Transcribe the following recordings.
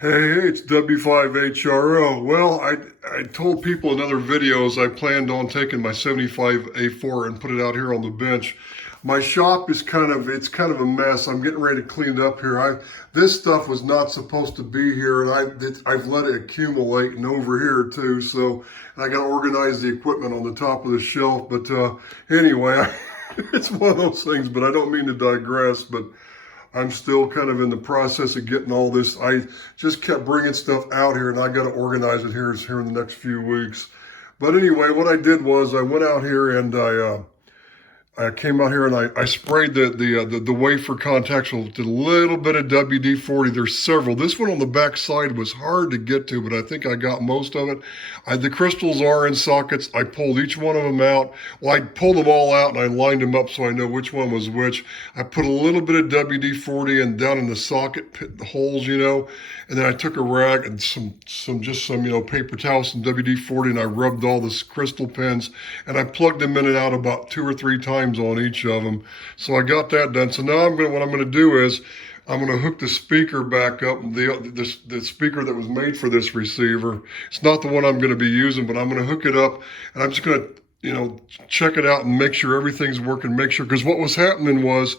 Hey, it's W5HRO. Well, I told people in other videos I planned on taking my 75A4 and put it out here on the bench. My shop is it's kind of a mess. I'm getting ready to clean it up here. This stuff was not supposed to be here, and I've let it accumulate and over here too. So I got to organize the equipment on the top of the shelf. But anyway, it's one of those things. But I don't mean to digress. But I'm still kind of in the process of getting all this. I just kept bringing stuff out here, and I got to organize it here in the next few weeks. But anyway, what I did was I went out here and I came out here and I sprayed the wafer contacts with a little bit of WD-40. There's several. This one on the back side was hard to get to, but I think I got most of it. The crystals are in sockets. I pulled each one of them out. Well, I pulled them all out and I lined them up so I know which one was which. I put a little bit of WD-40 and down in the socket holes, and then I took a rag and some paper towels, some WD-40, and I rubbed all the crystal pins and I plugged them in and out about 2 or 3 times on each of them. So I got that done. So now what I'm going to do is I'm going to hook the speaker back up, the speaker that was made for this receiver. It's not the one I'm going to be using, but I'm going to hook it up and I'm just going to, check it out and make sure everything's working, because what was happening was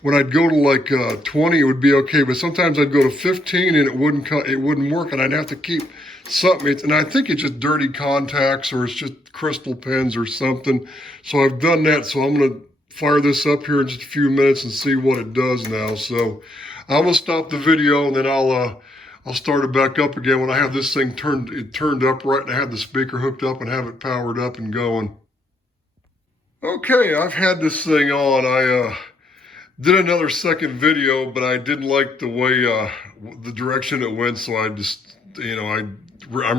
when I'd go to like 20, it would be okay, but sometimes I'd go to 15 and it wouldn't work, and I'd have to keep something. And I think it's just dirty contacts or it's just crystal pins or something. So I've done that. So I'm going to fire this up here in just a few minutes and see what it does now. So I'm going to stop the video and then I'll start it back up again when I have this thing turned up right and I have the speaker hooked up and have it powered up and going. Okay, I've had this thing on. I did another second video, but I didn't like the way the direction it went, so I just, I'm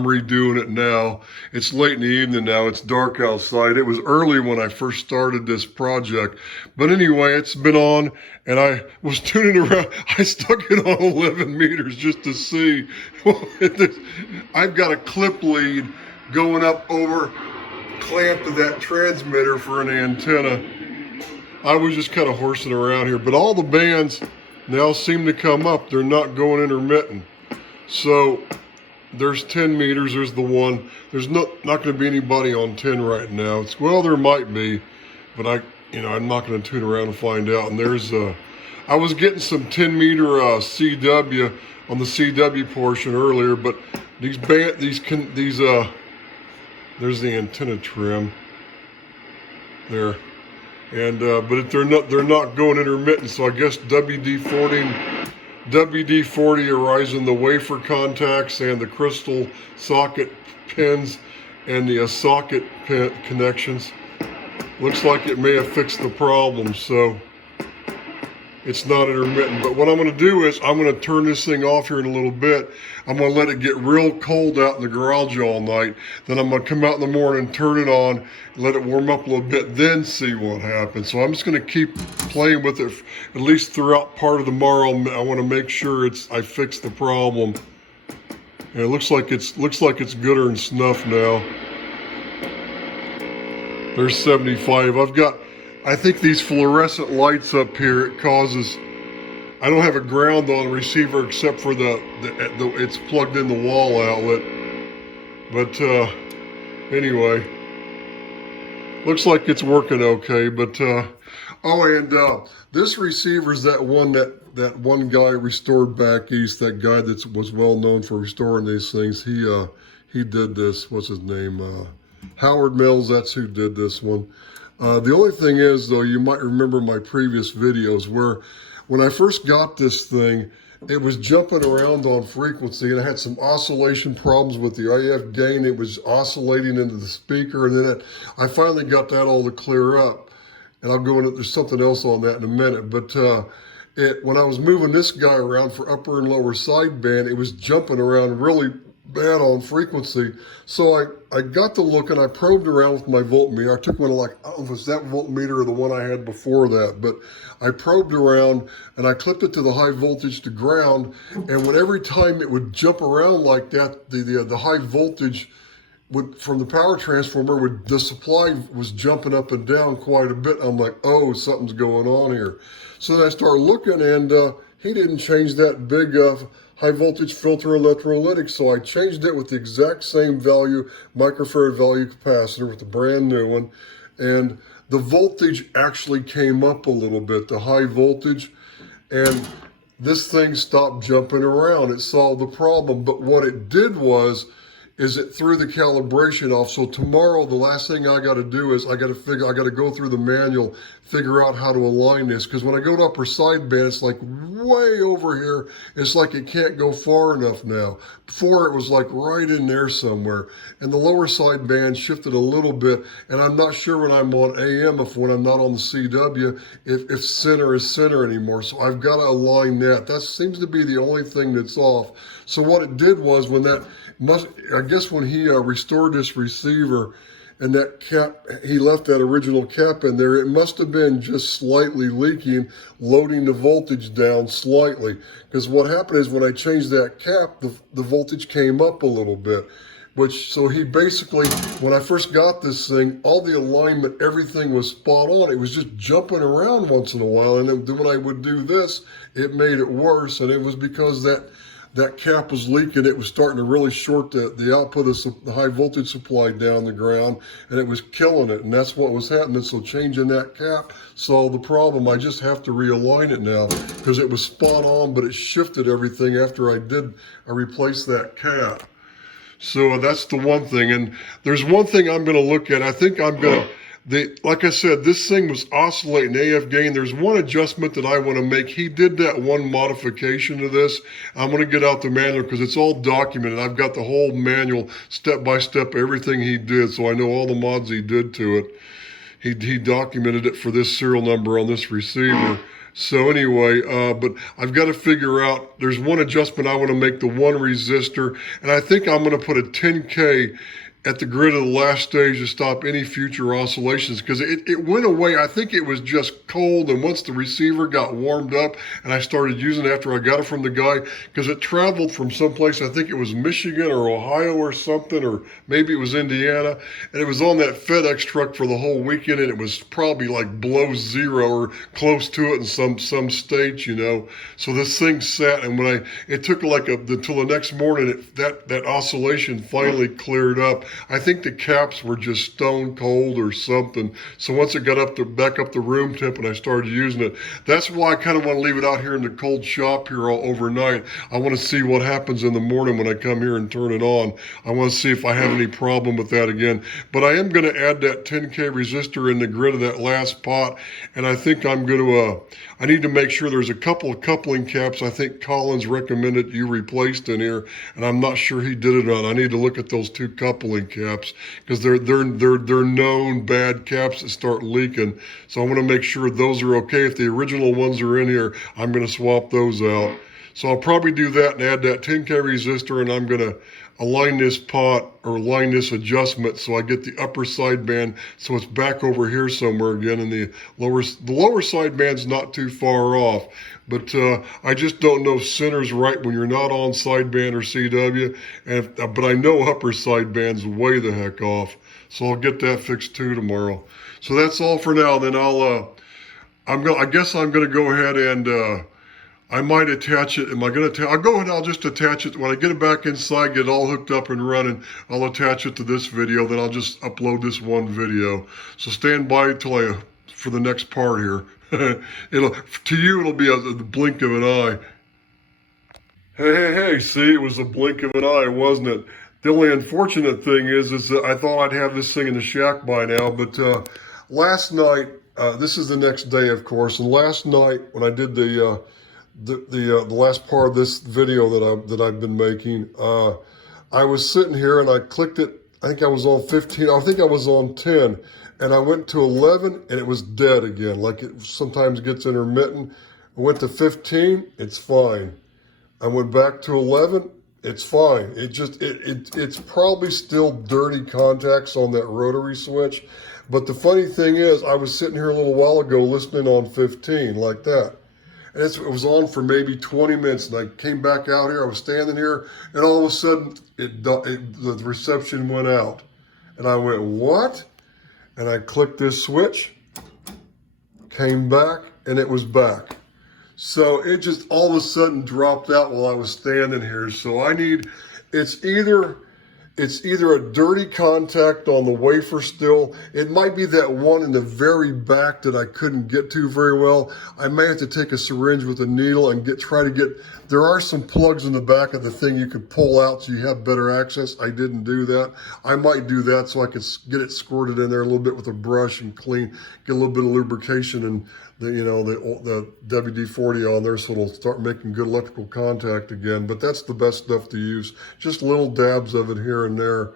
redoing it now. It's late in the evening now. It's dark outside. It was early when I first started this project. But anyway, it's been on, and I was tuning around. I stuck it on 11 meters just to see. I've got a clip lead going up over, clamped to that transmitter for an antenna. I was just kind of horsing around here, but all the bands now seem to come up. They're not going intermittent. So there's 10 meters, there's the one. There's not going to be anybody on 10 right now. Well, there might be, but I'm not going to tune around and find out. And there's, I was getting some 10 meter CW on the CW portion earlier, but there's the antenna trim there. And but they're not going intermittent, so I guess WD-40 arising the wafer contacts and the crystal socket pins and the socket pin connections. Looks like it may have fixed the problem, so it's not intermittent. But what I'm going to do is I'm going to turn this thing off here in a little bit. I'm going to let it get real cold out in the garage all night. Then I'm going to come out in the morning, turn it on, let it warm up a little bit, then see what happens. So I'm just going to keep playing with it at least throughout part of tomorrow. I want to make sure I fix the problem. And it looks like it's gooder than snuff now. There's 75. I think these fluorescent lights up here, it causes, I don't have a ground on the receiver except for it's plugged in the wall outlet. But anyway, looks like it's working okay. But this receiver's that one guy restored back east, that guy that was well known for restoring these things. He did this. What's his name? Howard Mills. That's who did this one. The only thing is, though, you might remember my previous videos where when I first got this thing, it was jumping around on frequency and I had some oscillation problems with the IF gain. It was oscillating into the speaker, and then I finally got that all to clear up. And I'll go into, there's something else on that in a minute. But when I was moving this guy around for upper and lower sideband, it was jumping around really bad on frequency. So I got to look and I probed around with my voltmeter. I took one I don't know if it was that voltmeter or the one I had before that, but I probed around and I clipped it to the high voltage to ground. And every time it would jump around like that, the high voltage from the power transformer, the supply was jumping up and down quite a bit. I'm like, oh, something's going on here. So then I started looking, and he didn't change that big high voltage filter electrolytic. So I changed it with the exact same value, microfarad value capacitor with the brand new one. And the voltage actually came up a little bit, the high voltage. And this thing stopped jumping around. It solved the problem. But what it did is it threw the calibration off. So tomorrow, the last thing I got to do is I got to go through the manual, figure out how to align this. Because when I go to upper sideband, it's like way over here. It's like it can't go far enough now. Before it was like right in there somewhere. And the lower sideband shifted a little bit. And I'm not sure when I'm on AM, when I'm not on the CW, if center is center anymore. So I've got to align that. That seems to be the only thing that's off. So what it did was I guess when he restored this receiver and that cap, he left that original cap in there, it must have been just slightly leaking, loading the voltage down slightly. Because what happened is when I changed that cap, the voltage came up a little bit. So he basically, when I first got this thing, all the alignment, everything was spot on. It was just jumping around once in a while. And then when I would do this, it made it worse. And it was because that cap was leaking. It was starting to really short the output of the high voltage supply down the ground, and it was killing it. And that's what was happening. So changing that cap solved the problem. I just have to realign it now because it was spot on, but it shifted everything after I replaced that cap. So that's the one thing. And there's one thing I'm going to look at. I think I'm going to, like I said, this thing was oscillating AF gain. There's one adjustment that I want to make. He did that one modification to this. I'm going to get out the manual because it's all documented. I've got the whole manual, step by step, everything he did. So I know all the mods he did to it. He documented it for this serial number on this receiver. So anyway, but I've got to figure out, there's one adjustment I want to make, the one resistor. And I think I'm going to put a 10K at the grid of the last stage to stop any future oscillations, because it went away. I think it was just cold, and once the receiver got warmed up and I started using it after I got it from the guy, because it traveled from someplace, I think it was Michigan or Ohio or something, or maybe it was Indiana, and it was on that FedEx truck for the whole weekend, and it was probably like below zero or close to it in some states, you know. So this thing sat, and it took like until the next morning, that oscillation finally cleared up. I think the caps were just stone cold or something. So once it got back up the room temp and I started using it, that's why I kind of want to leave it out here in the cold shop here all overnight. I want to see what happens in the morning when I come here and turn it on. I want to see if I have any problem with that again. But I am going to add that 10K resistor in the grid of that last pot. And I think I'm going to, I need to make sure there's a couple of coupling caps I think Collins recommended you replaced in here. And I'm not sure he did it on. I need to look at those two coupling caps because they're known bad caps that start leaking. So I want to make sure those are okay. If the original ones are in here, I'm going to swap those out. So I'll probably do that and add that 10K resistor, and I'm going to align this pot or align this adjustment so I get the upper sideband so it's back over here somewhere again, and the lower sideband's not too far off. But I just don't know if center's right when you're not on sideband or CW, but I know upper sideband's way the heck off. So I'll get that fixed too tomorrow. So that's all for now. Then I guess I'm gonna go ahead and I might attach it. I'll go ahead and I'll just attach it. When I get it back inside, get it all hooked up and running, I'll attach it to this video. Then I'll just upload this one video. So stand by for the next part here. To you, it'll be the blink of an eye. Hey, see, it was a blink of an eye, wasn't it? The only unfortunate thing is that I thought I'd have this thing in the shack by now, but last night, this is the next day, of course, and last night when I did the last part of this video that I've been making, I was sitting here and I clicked it. I think I was on 15. I think I was on 10, and I went to 11 and it was dead again. Like it sometimes gets intermittent. I went to 15. It's fine. I went back to 11. It's fine. It's probably still dirty contacts on that rotary switch. But the funny thing is, I was sitting here a little while ago listening on 15 like that. And it was on for maybe 20 minutes, and I came back out here. I was standing here, and all of a sudden, the reception went out. And I went, what? And I clicked this switch, came back, and it was back. So it just all of a sudden dropped out while I was standing here. So I need, it's either a dirty contact on the wafer still. It might be that one in the very back that I couldn't get to very well. I may have to take a syringe with a needle and try to get, there are some plugs in the back of the thing you could pull out so you have better access. I didn't do that. I might do that so I could get it squirted in there a little bit with a brush and clean, get a little bit of lubrication and the WD-40 on there so it'll start making good electrical contact again. But that's the best stuff to use. Just little dabs of it here and there.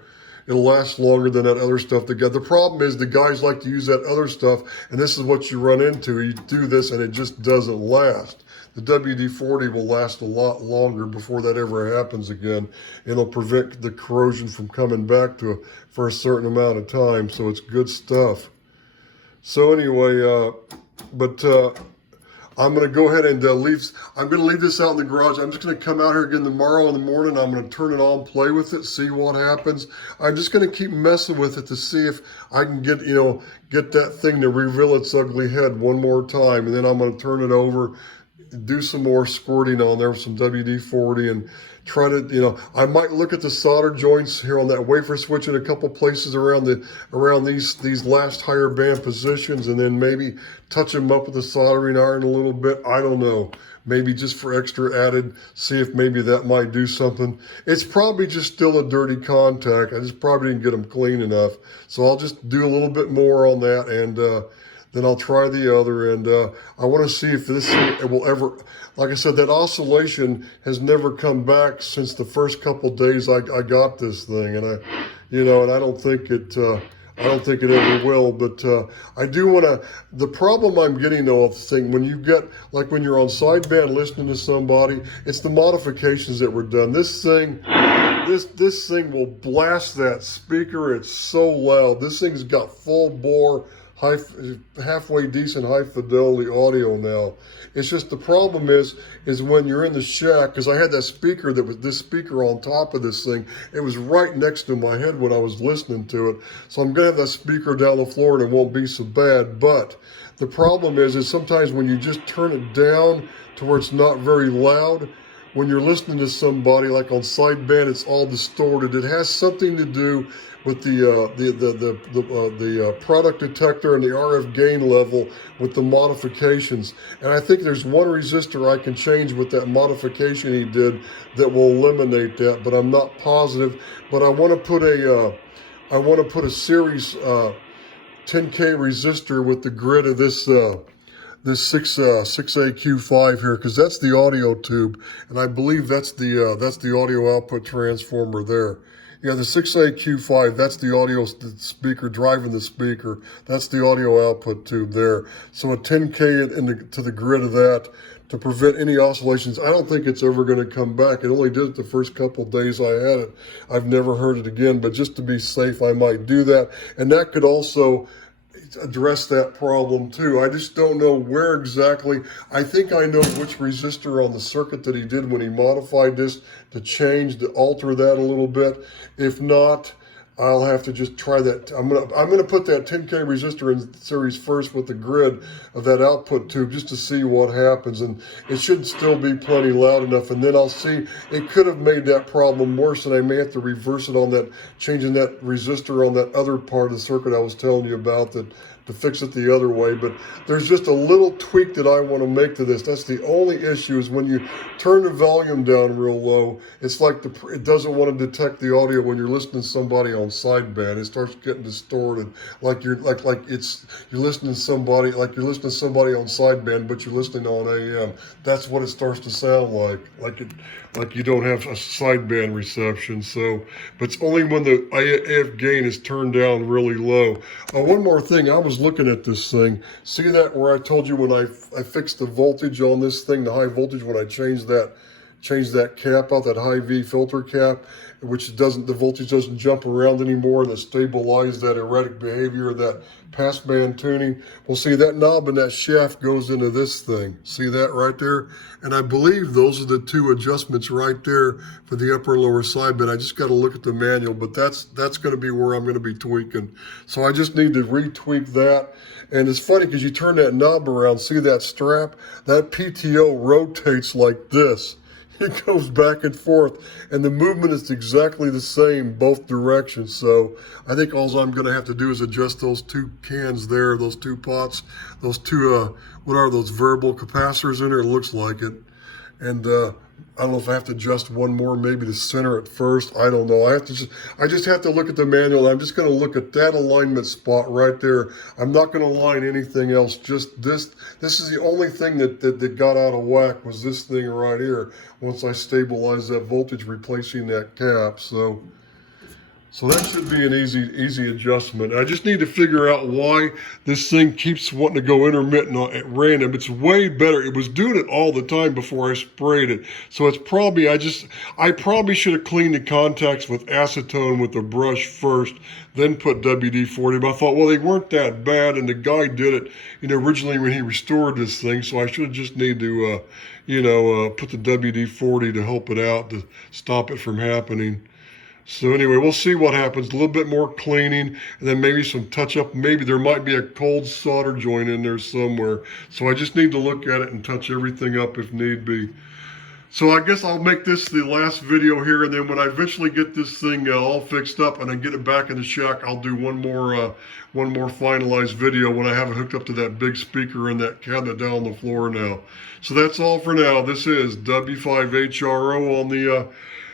It'll last longer than that other stuff. The problem is the guys like to use that other stuff, and this is what you run into. You do this and it just doesn't last. The WD-40 will last a lot longer before that ever happens again. It'll prevent the corrosion from coming back for a certain amount of time, so it's good stuff. So anyway, I'm going to go ahead and I'm going to leave this out in the garage. I'm just going to come out here again tomorrow in the morning. I'm going to turn it on, play with it, see what happens. I'm just going to keep messing with it to see if I can get that thing to reveal its ugly head one more time. And then I'm going to turn it over, do some more squirting on there with some WD-40 and try to, I might look at the solder joints here on that wafer switch in a couple places around these last higher band positions, and then maybe touch them up with a soldering iron a little bit. I don't know. Maybe just for extra added, see if maybe that might do something. It's probably just still a dirty contact. I just probably didn't get them clean enough. So I'll just do a little bit more on that, and then I'll try the other, and I want to see if this thing will ever, like I said, that oscillation has never come back since the first couple days I got this thing, and and I don't think it ever will, but I do want to, the problem I'm getting though of the thing, when you get, like when you're on sideband listening to somebody, it's the modifications that were done. This thing will blast that speaker. It's so loud. This thing's got full bore, halfway decent high fidelity audio now. It's just the problem is when you're in the shack, because I had that speaker that was this speaker on top of this thing. It was right next to my head when I was listening to it. So I'm gonna have that speaker down the floor and it won't be so bad. But the problem is sometimes when you just turn it down to where it's not very loud, when you're listening to somebody like on sideband, it's all distorted. It has something to do with the product detector and the RF gain level with the modifications. And I think there's one resistor I can change with that modification he did that will eliminate that, but I'm not positive. But I want to put a series 10K resistor with the grid of this 6AQ5 here, because that's the audio tube, and I believe that's the audio output transformer there. Yeah, the 6AQ5, that's the audio speaker driving the speaker. That's the audio output tube there. So a 10K to the grid of that to prevent any oscillations. I don't think it's ever going to come back. It only did it the first couple of days I had it. I've never heard it again, but just to be safe, I might do that. And that could also address that problem too. I just don't know where exactly. I think I know which resistor on the circuit that he did when he modified this to alter that a little bit. If not, I'll have to just try that. I'm gonna put that 10K resistor in series first with the grid of that output tube just to see what happens, and it should still be plenty loud enough, and then I'll see. It could have made that problem worse, and I may have to reverse it on that, changing that resistor on that other part of the circuit I was telling you about to fix it the other way. But there's just a little tweak that I want to make to this. That's the only issue, is when you turn the volume down real low, it's like it doesn't want to detect the audio when you're listening to somebody on sideband. It starts getting distorted, like you're listening to somebody on sideband, but you're listening on AM. That's what it starts to sound like you don't have a sideband reception. So, but it's only when the AF gain is turned down really low. One more thing, I was looking at this thing. See that where I told you when I fixed the voltage on this thing, the high voltage, when I changed that change that cap out, that high V filter cap, which doesn't, the voltage doesn't jump around anymore, and it stabilizes that erratic behavior, that passband tuning. Well, see, that knob and that shaft goes into this thing. See that right there? And I believe those are the two adjustments right there for the upper and lower sideband. I just got to look at the manual, but that's going to be where I'm going to be tweaking. So I just need to retweak that. And it's funny because you turn that knob around, see that strap? That PTO rotates like this. It goes back and forth, and the movement is exactly the same both directions. So I think all I'm going to have to do is adjust those two cans there, those two pots, those two, what are those, variable capacitors in there? It looks like it. And I don't know if I have to adjust one more, maybe to center it first. I don't know. I just have to look at the manual. I'm just going to look at that alignment spot right there. I'm not going to align anything else. Just this. This is the only thing that got out of whack, was this thing right here. Once I stabilize that voltage, replacing that cap. So that should be an easy adjustment. I just need to figure out why this thing keeps wanting to go intermittent at random. It's way better. It was doing it all the time before I sprayed it. So it's probably, I probably should have cleaned the contacts with acetone with the brush first, then put WD-40. But I thought, well, they weren't that bad, and the guy did it, originally when he restored this thing. So I should have just need to, put the WD-40 to help it out, to stop it from happening. So anyway, we'll see what happens. A little bit more cleaning, and then maybe some touch-up. Maybe there might be a cold solder joint in there somewhere. So I just need to look at it and touch everything up if need be. So I guess I'll make this the last video here, and then when I eventually get this thing all fixed up and I get it back in the shack, I'll do one more finalized video when I have it hooked up to that big speaker in that cabinet down on the floor now. So that's all for now. This is W5HRO on the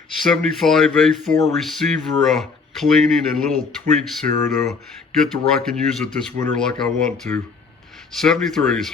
75A4 receiver cleaning and little tweaks here to get to where I can use it this winter like I want to. 73s.